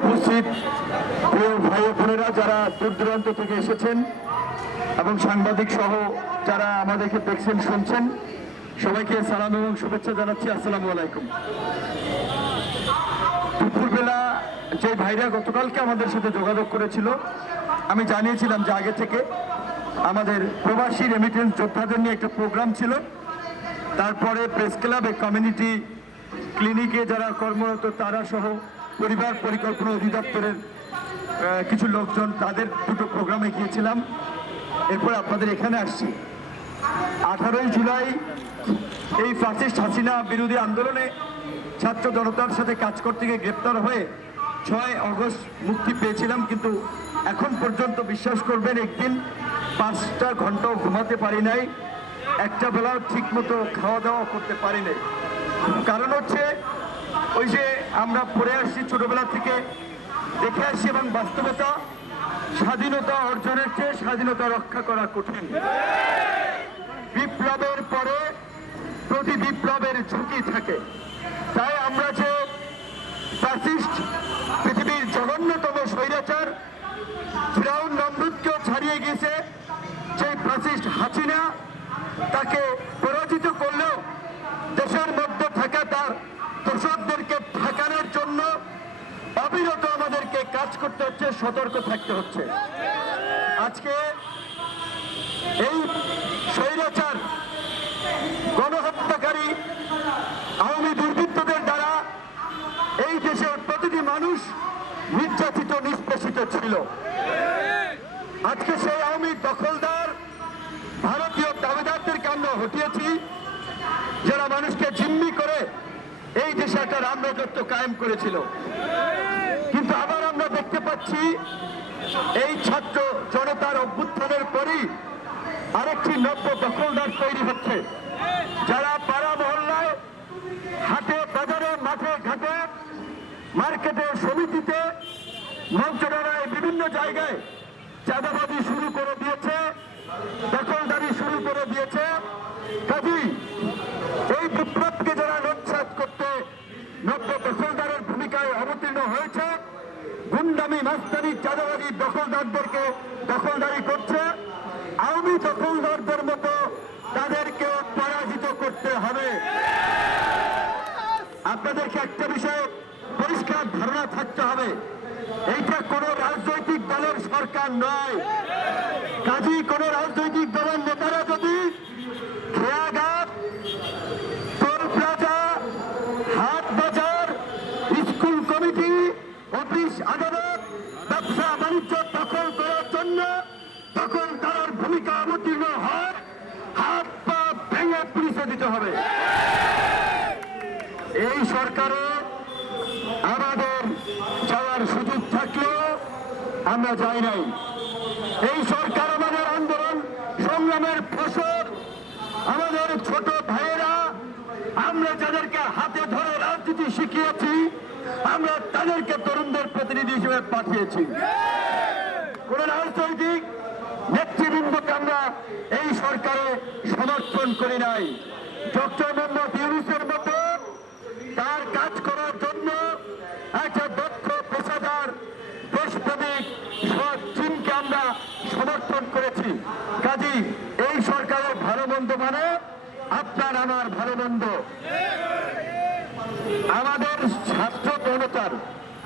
উপস্থিত প্রিয় ভাই বোনেরা যারা দূর দূরান্ত থেকে এসেছেন এবং সাংবাদিক সহ যারা আমাদেরকে দেখছেন, শুনছেন, সবাইকে সালাম এবং শুভেচ্ছা জানাচ্ছি। আসসালামু আলাইকুম। দুপুরবেলা যে ভাইরা গতকালকে আমাদের সাথে যোগাযোগ করেছিল, আমি জানিয়েছিলাম যে আগে থেকে আমাদের প্রবাসী রেমিটেন্স যোদ্ধাদের নিয়ে একটা প্রোগ্রাম ছিল। তারপরে প্রেস ক্লাবে কমিউনিটি ক্লিনিকে যারা কর্মরত, তারা সহ পরিবার পরিকল্পনা অধিদপ্তরের কিছু লোকজন, তাদের দুটো প্রোগ্রামে গিয়েছিলাম। এরপর আপনাদের এখানে আসছি। আঠারোই জুলাই, এই ফ্যাসিস্ট হাসিনা বিরোধী আন্দোলনে ছাত্র জনতার সাথে কাজ করতে গিয়ে গ্রেপ্তার হয়ে ছয় অগস্ট মুক্তি পেয়েছিলাম, কিন্তু এখন পর্যন্ত বিশ্বাস করবেন, একদিন পাঁচটা ঘন্টাও ঘুমাতে পারি নাই। একটা বেলাও ঠিক মতো খাওয়া দাওয়া করতে পারি নাই। কারণ হচ্ছে, ওই যে আমরা পড়ে আসছি ছোটবেলা থেকে। দেখে আসছি এবং বাস্তবতা, স্বাধীনতা অর্জনের চেয়ে স্বাধীনতা রক্ষা করা কঠিন। বিপ্লবের পরে প্রতি বিপ্লবের ঝুঁকি থাকে। তাই আমরা যে ফ্যাসিস্ট পৃথিবীর জঘন্যতম স্বৈরাচার, ফিরাউন নমরুদকেও ছাড়িয়ে গিয়েছে সেই ফ্যাসিস্ট হাসিনা, তাকে পরাজিত করলেও দেশের মধ্যে থাকা তার জন্য অবিরত আমাদেরকে কাজ করতে হচ্ছে, সতর্ক থাকতে হচ্ছে। আজকে এই স্বৈরাচার, গণহত্যাকারী, আওয়ামী দুর্বৃত্তদের দ্বারা এই দেশের প্রতিটি মানুষ নির্যাতিত, নিষ্পেষিত ছিল। আজকে সেই আওয়ামী দখলদার, ভারতীয় দাবিদারদেরকে আমরা হটিয়েছি, যারা মানুষকে জিম্মি করে এই দেশে একটা রামরাজত্ব কায়েম করেছিল। কিন্তু আবার আমরা দেখতে পাচ্ছি এই ছাত্র জনতার অভ্যুত্থানের পরই আরেকটি নব্য দখলদার তৈরি হচ্ছে। যারা পাড়া মহল্লায় হাটে, বাজারে, মাঠে, ঘাটে, মার্কেটে, সমিতিতে মঞ্চডারায় বিভিন্ন জায়গায় চাঁদাবাজি শুরু করে দিয়েছে, দখলদারি শুরু করে দিয়েছে। কাজী এই বিপ্লবকে যারা নচ্ছাদ করতে নব্য দখলদারের গুন্ডামি, মাস্তানি, চাঁদাবাজি, দখলদারদেরকে দখলদারি করছে। আওয়ামী দখলদারদের মতো তাদেরকে পরাজিত করতে হবে। আপনাদেরকে একটা বিষয়ে পরিষ্কার ধারণা থাকতে হবে। এইটা কোন রাজনৈতিক দলের সরকার নয়। কাজী, কোন রাজনৈতিক দলের নেতারা যদি খেয়াঘাট হাট বাজার স্কুল কমিটি, অফিস আদালত বাণিজ্য দখল করার জন্য তখন তার ভূমিকা অবতীর্ণ হয়। হাত পা ভেঙে পুলিশে দিতে হবে। এই সরকারে আমাদের যাওয়ার সুযোগ থাকলেও আমরা যাই নাই। এই সরকার আমাদের আন্দোলন, সংগ্রামের ফসল, আমাদের ছোট ভাইয়েরা, আমরা যাদেরকে হাতে ধরে রাজনীতি শিখিয়েছি আমরা তাদেরকে তরুণদের প্রতিনিধি হিসেবে পাঠিয়েছি। কোন রাজনৈতিক নেতৃবৃন্দকে আমরা এই সরকারে সমর্থন করি নাই। ডক্টর মোহাম্মদ ইউনুসের মতো তার কাজ করার জন্য একটা দক্ষ পেশাদার, দেশপ্রেমিক, সৎ চীনকে আমরা সমর্থন করেছি। কাজী, এই সরকারের ভালো মন্দ মানে আপনার, আমার ভালো মন্দ। আমাদের ছাত্র জনতার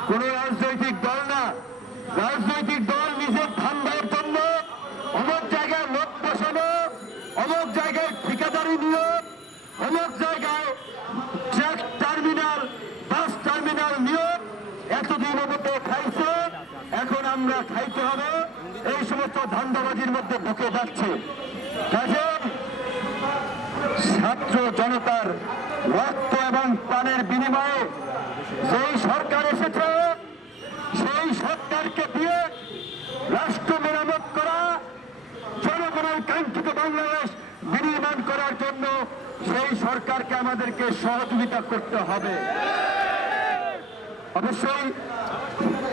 কোন রাজনৈতিক দল না। রাজনৈতিক দল নিজের ধান্দার জন্য অমুক জায়গায় লোক বসানো, অমুক জায়গায় ঠিকাদারি নিয়োগ অমুক জায়গায় ট্রাক টার্মিনাল, বাস টার্মিনাল নিয়োগ এতদিন মতো খাইছে, এখন আমরা খাইতে হবে। এই সমস্ত ধান্দাবাজির মধ্যে ঢুকে যাচ্ছে। ছাত্র জনতার রক্ত এবং প্রাণের বিনিময়ে যেই সরকার এসেছে সেই সরকারকে দিয়ে রাষ্ট্র মেরামত করা জনগণের কাঙ্ক্ষিত বাংলাদেশ বিনির্মাণ করার জন্য সেই সরকারকে আমাদেরকে সহযোগিতা করতে হবে। অবশ্যই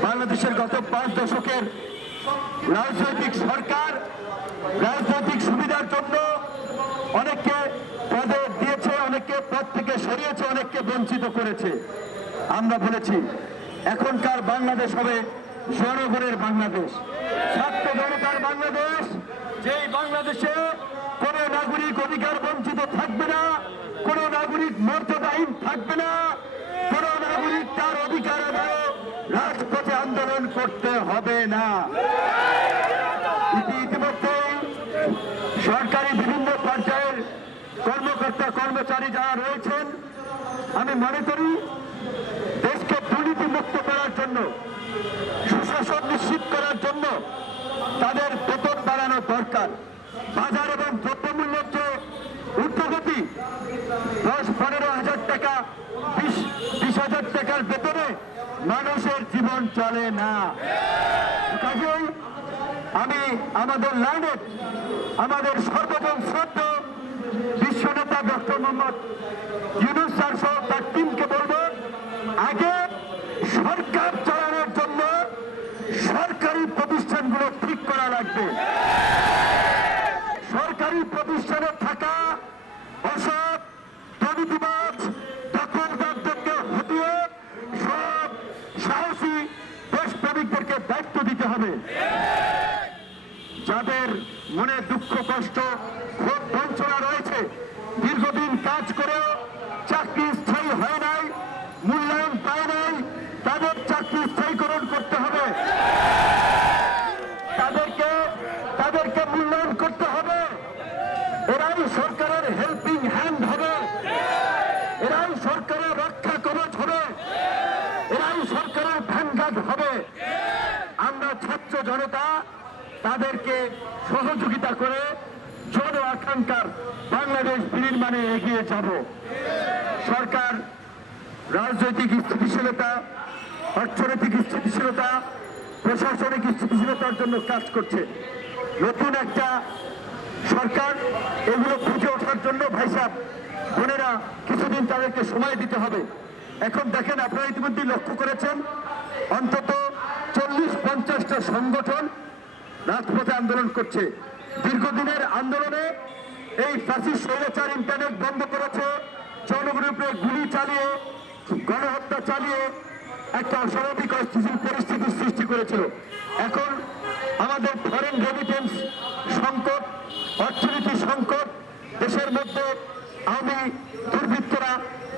বাংলাদেশের গত পাঁচ দশকের রাজনৈতিক সরকার, রাজনৈতিক সুবিধার জন্য অনেককে পদে দিয়েছে, অনেককে পদ থেকে সরিয়েছে, অনেককে বঞ্চিত করেছে। আমরা বলেছি, এখনকার বাংলাদেশ হবে জনগণের বাংলাদেশ, ছাত্র জনতার বাংলাদেশ। যেই বাংলাদেশে কোন নাগরিক অধিকার বঞ্চিত থাকবে না, কোন নাগরিক মর্যাদাহীন থাকবে না, কোন নাগরিক তার অধিকার আদায় রাজপথে আন্দোলন করতে হবে না। ইতি- ইতিমধ্যেই সরকারি বিভিন্ন পর্যায়ের কর্মকর্তা, কর্মচারী যারা রয়েছেন, আমি মনে করি দেশকে দুর্নীতি করার জন্য, সুশাসন নিশ্চিত করার জন্য তাদের বাড়ানো দরকার। বাজার এবং দ্রব্যমূল্যের যে ঊর্ধ্বগতি, দশ, পনেরো হাজার টাকা, বিশ হাজার টাকার বেতনে মানুষের জীবন চলে না। কাজেই আমি আমাদের লাইনে আমাদের সর্বজন শ্রদ্ধ বিশ্বনেতা ডক্টর মোহাম্মদ ইউনুস স্যার সহ তার টিমকে বলব, আগে সরকার চালানোর জন্য সরকারি প্রতিষ্ঠানগুলো ঠিক করা লাগবে সরকারি প্রতিষ্ঠানে থাকা অসৎ দুর্নীতিবাজ দখলদারদেরকে হটিয়ে সব সাহসী দেশপ্রেমিকদেরকে দায়িত্ব দিতে হবে যাদের মনে কষ্ট ক্ষোভ বঞ্চনা রয়েছে। দীর্ঘদিন কাজ করেও চাকরি স্থায়ী হয় নাই, মূল্যায়ন পায় নাই, তাদের চাকরি স্থায়ীকরণ করতে হবে। তাদেরকে তাদেরকে মূল্যায়ন করতে হবে। এরাই সরকারের হেল্পিং হ্যান্ড হবে এরাই সরকারের রক্ষা কবচ হবে এরাই সরকারের ভ্যানগার্ড হবে আমরা ছাত্র জনতা তাদেরকে সহযোগিতা করে জন আকাঙ্ক্ষার বাংলাদেশ বিনির্মাণে এগিয়ে যাব। সরকার রাজনৈতিক স্থিতিশীলতা, অর্থনৈতিক স্থিতিশীলতা, প্রশাসনিক স্থিতিশীলতার জন্য কাজ করছে। নতুন একটা সরকার, এগুলো খুঁজে ওঠার জন্য ভাই সাহেব, বোনেরা, কিছুদিন তাদেরকে সময় দিতে হবে। এখন দেখেন আপনারা ইতিমধ্যে লক্ষ্য করেছেন, অন্তত চল্লিশ পঞ্চাশটা সংগঠন রাজপথে আন্দোলন করছে। দীর্ঘদিনের আন্দোলনে এই ফাঁসির স্বৈরাচার ইন্টারনেট বন্ধ করেছে। জনগণের উপরে গুলি চালিয়ে, গণহত্যা চালিয়ে একটা অস্বাভাবিক অস্থিতিশীল পরিস্থিতির সৃষ্টি করেছিল। এখন আমাদের ফরেন রেমিটেন্স সংকট, অর্থনীতি সংকট, দেশের মধ্যে আমি দুর্বৃত্তরা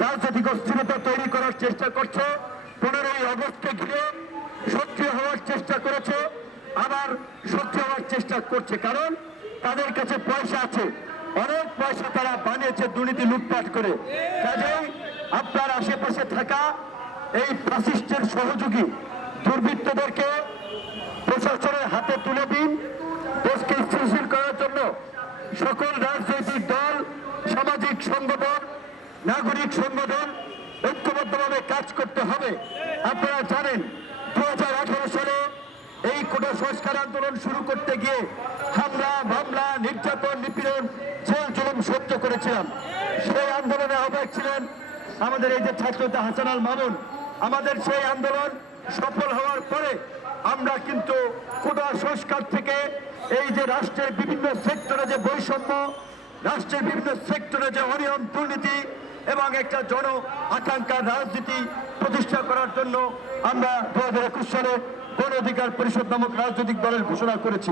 রাজনৈতিক অস্থিরতা তৈরি করার চেষ্টা করছে। পনেরোই অগস্টকে ঘিরে সক্রিয় হওয়ার চেষ্টা করেছে। আবার সক্রিয় হওয়ার চেষ্টা করছে, কারণ তাদের কাছে পয়সা আছে। অনেক পয়সা তারা বানিয়েছে দুর্নীতি লুটপাট করে। কাজেই আপনার আশেপাশে থাকা এই ফাসিস্টের সহযোগী দুর্বৃত্তদেরকে প্রশাসনের হাতে তুলে দিন, দেশকে স্থিতিশীল করার জন্য সকল রাজনৈতিক দল, সামাজিক সংগঠন, নাগরিক সংগঠন ঐক্যবদ্ধভাবে কাজ করতে হবে। আপনারা জানেন দু হাজার আঠারো সালে কোটা সংস্কার আন্দোলন শুরু করতে গিয়ে হামলা, মামলা, নির্যাতন, নিপীড়ন জেল জুলুম সহ্য করেছিলাম। সেই আন্দোলনে আহ্বায়ক ছিলেন আমাদের এই যে ছাত্রতা হাসান আল মামুন। আমাদের সেই আন্দোলন সফল হওয়ার পরে আমরা কিন্তু কোটা সংস্কার থেকে এই যে রাষ্ট্রের বিভিন্ন সেক্টরে যে বৈষম্য, রাষ্ট্রের বিভিন্ন সেক্টরে যে অনিয়ম, দুর্নীতি এবং একটা জন আকাঙ্ক্ষার রাজনীতি প্রতিষ্ঠা করার জন্য আমরা দু হাজার একুশ সালে গণ অধিকার পরিষদ নামক রাজনৈতিক দলের ঘোষণা করেছি।